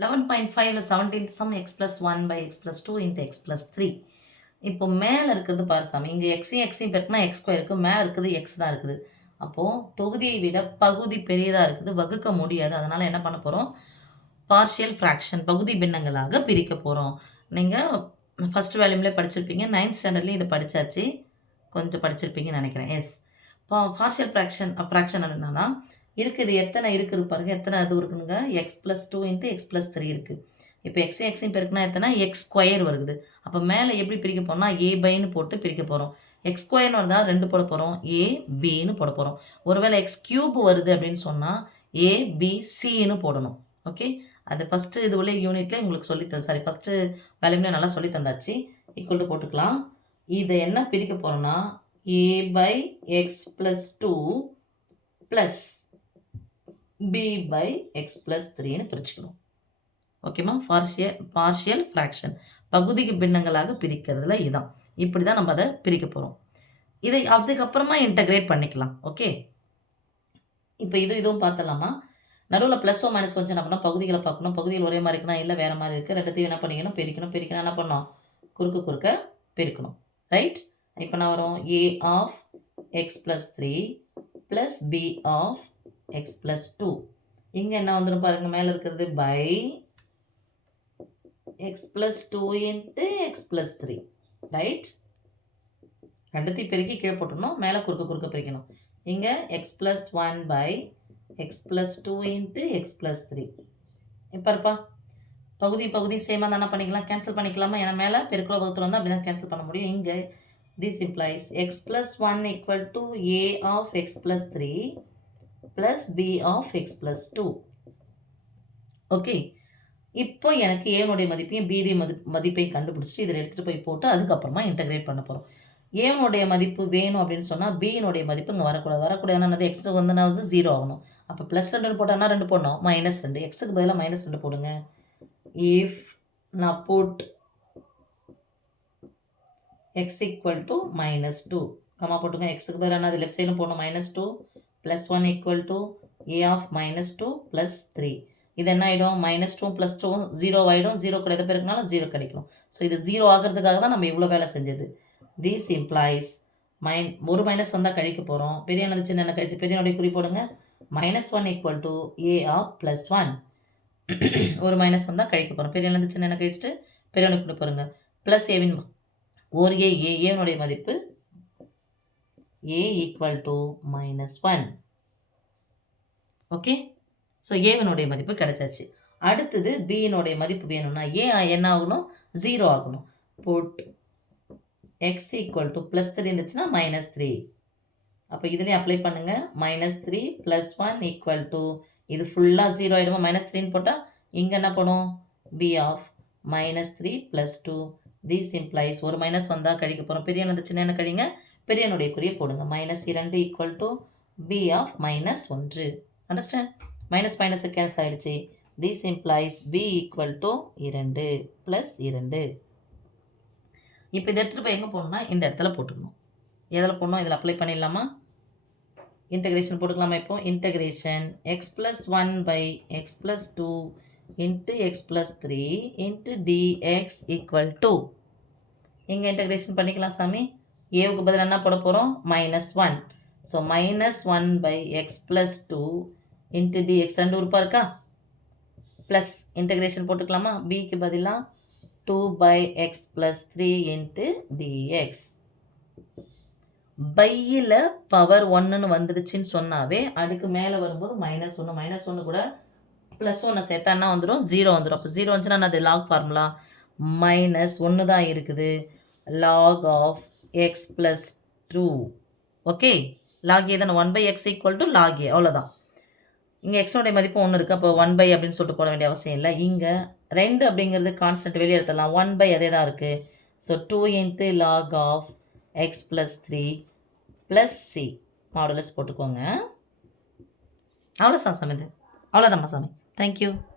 11.5ல 17th some x plus 1 by x plus 2 into x plus 3. இப்போ மேல இருக்கிறது பாரு சாமி. இங்க எக்ஸையும் பெருக்குனா எக்ஸ் ஸ்கொயர் இருக்கு. மேல இருக்குது எக்ஸ் தான் இருக்குது. அப்போ தொகுதியை விட பகுதி பெரியதா இருக்குது. வகுக்க முடியாது. அதனால என்ன பண்ண போறோம்? பார்ஷியல் ஃபிராக்ஷன் பகுதி பின்னங்களாக பிரிக்க போறோம். நீங்க ஃபர்ஸ்ட் வால்யூம்ல படிச்சிருப்பீங்க. 9th ஸ்டாண்டர்ட்லயும் இத படிச்சாச்சு. கொஞ்சம் படிச்சிருப்பீங்கன்னு நினைக்கிறேன். எஸ். பார்ஷியல் ஃபிராக்ஷன் என்னன்னா இருக்குது எத்தனை இருக்குது பாருங்க. எத்தனை அது இருக்குங்க? X plus 2 into X plus 3 இருக்குது. இப்போ எக்ஸையும் பெருக்குனா எத்தனை? எக்ஸ் ஸ்கொயர் வருது. அப்போ மேலே எப்படி பிரிக்க போறோம்னா ஏ பைன்னு போட்டு பிரிக்க போகிறோம். எக்ஸ் ஸ்கொயர்னு வந்தால் 2 போட போகிறோம். ஏ பின்னு போட போகிறோம். ஒருவேளை எக்ஸ் கியூப் வருது அப்படின்னு சொன்னால் ஏ பி சின்னு போடணும். ஓகே, அது ஃபஸ்ட்டு இது உள்ள யூனிட்ல உங்களுக்கு ஃபஸ்ட்டு வேலையுமே நல்லா சொல்லி தந்தாச்சு. ஈக்குவல் டு போட்டுக்கலாம். இதை என்ன பிரிக்க போகிறோம்னா a by x plus 2 plus b by x plus 3ன்னு பிரிச்சுக்கணும். ஓகேமா? பார்ஷியல் ஃப்ராக்ஷன் பகுதிக்கு பின்னங்களாக பிரிக்கிறதுல இதான். இப்படி தான் நம்ம அதை பிரிக்க போகிறோம். இதை அதுக்கப்புறமா இன்டகிரேட் பண்ணிக்கலாம். ஓகே, இப்போ இதுவும் பார்த்தலாமா? நடுவில் ப்ளஸ்ஸோ மைனஸ் வச்சு என்ன பண்ணால் பகுதிகளை பார்க்கணும். பகுதிகள் ஒரே மாதிரி இருக்குன்னா இல்லை வேறு மாதிரி இருக்குது. ரெண்டுத்தையும் என்ன பண்ணிக்கணும்? பிரிக்கணும் என்ன பண்ணோம்? குறுக்க பிரிக்கணும். ரைட்? இப்போ நான் வரும் a of x plus 3 plus b of x plus 2. இங்கே என்ன வந்துடும் பாருங்க, மேலே இருக்கிறது by x plus 2 into x plus 3. Right? ரெண்டுத்தையும் பெருக்கி கீழே போட்டணும். மேலே குறுக்க பிரிக்கணும். இங்கே x plus 1 by x plus 2 into x plus 3. இப்போ இருப்பா பகுதி சேமாக தானே பண்ணிக்கலாம். கேன்சல் பண்ணிக்கலாமா? ஏன்னா மேலே பெருக்குள்ள வகுத்துல வந்து அப்படி தான் கேன்சல் பண்ண முடியும். இங்கே this implies x plus 1 equal to a of x plus 3 plus b of x plus 2. Okay, இப்போ எனக்கு ஏனுடைய மதிப்பையும் பிடி மதிப்பையும் கண்டுபிடிச்சிட்டு இதில் எடுத்துகிட்டு போய் போட்டு அதுக்கப்புறமா இன்டகிரேட் பண்ண போகிறோம். ஏனுடைய மதிப்பு வேணும் அப்படின்னு சொன்னால் பியினுடைய மதிப்பு இங்கே வரக்கூடாது. எக்ஸ் வந்து 0 ஆகணும். அப்போ ப்ளஸ் 2 போட்டோன்னா 2 போடணும். -2 எக்ஸுக்கு பதிலாக -2 போடுங்க. இஃப் நான் put x equal to -2 comma போட்டுங்க. எக்ஸுக்கு பதிலாக அது லெஃப்ட் சைடில் போடணும். -2 plus 1 equal to a of -2 plus 3. இது என்ன ஆகிடும்? -2 plus 2 0 ஆகிடும். 0 கூட எது பெருக்குனாலும் 0 கிடைக்கும். ஸோ இது 0 ஆகிறதுக்காக தான் நம்ம இவ்வளோ வேலை செஞ்சது. This implies ஒரு மைனஸ் வந்தால் கழிக்க போகிறோம். பெரிய என்னது சின்ன என்ன கழிச்சு பெரியனுடைய குறி போடுங்க. -1 equal to a of plus 1. ஒரு மைனஸ் வந்தால் கழிக்க போகிறோம். பெரிய என்னது சின்ன என்ன கழிச்சுட்டு பெரியவனுக்கு குறி போடுங்க. ப்ளஸ் ஏவின் ஒரு ஏனுடைய மதிப்பு a equal to -1. Okay, so ஏவனுடைய மதிப்பு கிடைச்சாச்சு. அடுத்தது பியினுடைய மதிப்பு வேணும்னா ஏ என்ன ஆகணும்? 0 ஆகணும். புட் x equal to +3 இருந்துச்சுன்னா -3. அப்போ இதுலேயும் அப்ளை பண்ணுங்க. -3 + 1 equal to இது ஃபுல்லாக 0 ஆகிடுமா? -3ன்னு போட்டால் இங்கே என்ன பண்ணும்? b of -3 + 2. This implies ஒரு மைனஸ் வந்தால் கழிக்க போகிறோம். பெரிய என்னது சின்ன என்ன கழிங்க. பெரியனுடைய குறியை போடுங்க. -2 equal to b of -1. Understand? Minus cancel ஆகிடுச்சு. This implies b equal to 2 + 2. இப்போ இதை எடுத்துகிட்டு போய் எங்கே போடணும்னா இந்த இடத்துல போட்டுக்கணும். எதில் போடணும்? இதில் அப்ளை பண்ணிடலாமா? இன்டகிரேஷன் போட்டுக்கலாமா? இப்போ integration x + 1 by x + 2 into x + 3 into dx equal to இங்கே இன்டகிரேஷன் பண்ணிக்கலாம் சாமி. ஏவுக்கு பதில் என்ன போட போகிறோம்? -1. So -1 by x + 2 into dx 2 உறுப்பா இருக்கா? ப்ளஸ் இன்டகிரேஷன் போட்டுக்கலாமா? பிக்கு பதிலாக 2 by x + 3 into dx. பையில் பவர் 1ன்னு வந்துடுச்சுன்னு சொன்னாவே அதுக்கு மேலே வரும்போது -1 கூட +1 சேர்த்தா என்ன வந்துடும்? 0 வந்துடும். அப்போ 0 வந்துச்சுன்னா அது லாக் ஃபார்முலா -1 தான் இருக்குது. log of x plus 2. Okay, log a தானே. 1/x equal to log a. அவ்வளோதான். இங்கே எக்ஸோடைய மதிப்பு 1 இருக்குது. அப்போ 1/, அப்படின்னு சொல்லிட்டு போட வேண்டிய அவசியம் இல்லை. இங்கே 2 அப்படிங்கிறது கான்ஸ்டன்ட் வெளியே எடுத்துடலாம். 1/, அதே தான் இருக்குது. So 2 into log of x plus 3 plus c modulus போட்டுக்கோங்க. அவ்வளோதான் சாமி. தேங்க்யூ.